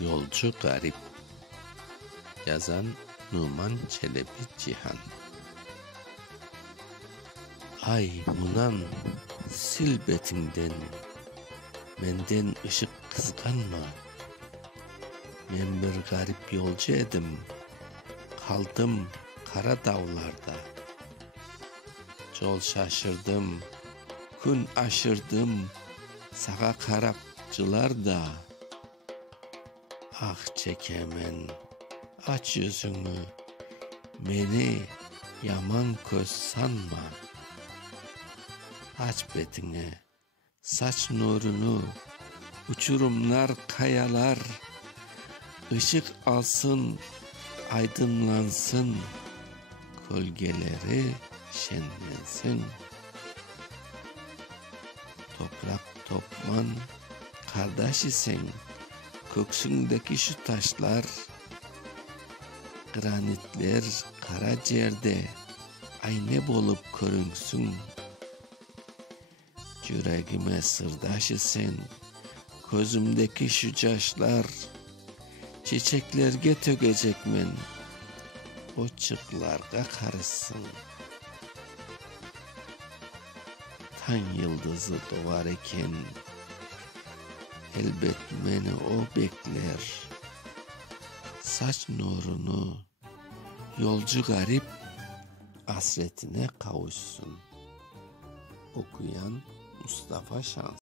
Yolcu Garip. Yazan Numan Çelebi Cihan. Ay Munan, sil betinden, menden ışık kızganma. Men bir garip yolcu edim, kaldım kara dağlarda. Yol şaşırdım, gün aşırdım, sağa karapçılar da. Ah çekemen, aç yüzünü, beni yaman köz sanma. Aç betini, saç nurunu, uçurumlar, kayalar, ışık alsın, aydınlansın, gölgeleri şenlensin. Toprak topman, kardeş isen, köksündeki şu taşlar, granitler Karacerde ayna bolup körünsün. Yüreğime sırdaş isen, gözümdeki şu yaşlar, çiçeklerge tökecekmen, o çıklarga karışsın. Tan yıldızı doğar eken, elbet beni o bekler. Saç nurunu, yolcu garip hasretine kavuşsun. Okuyan Mustafa Şans.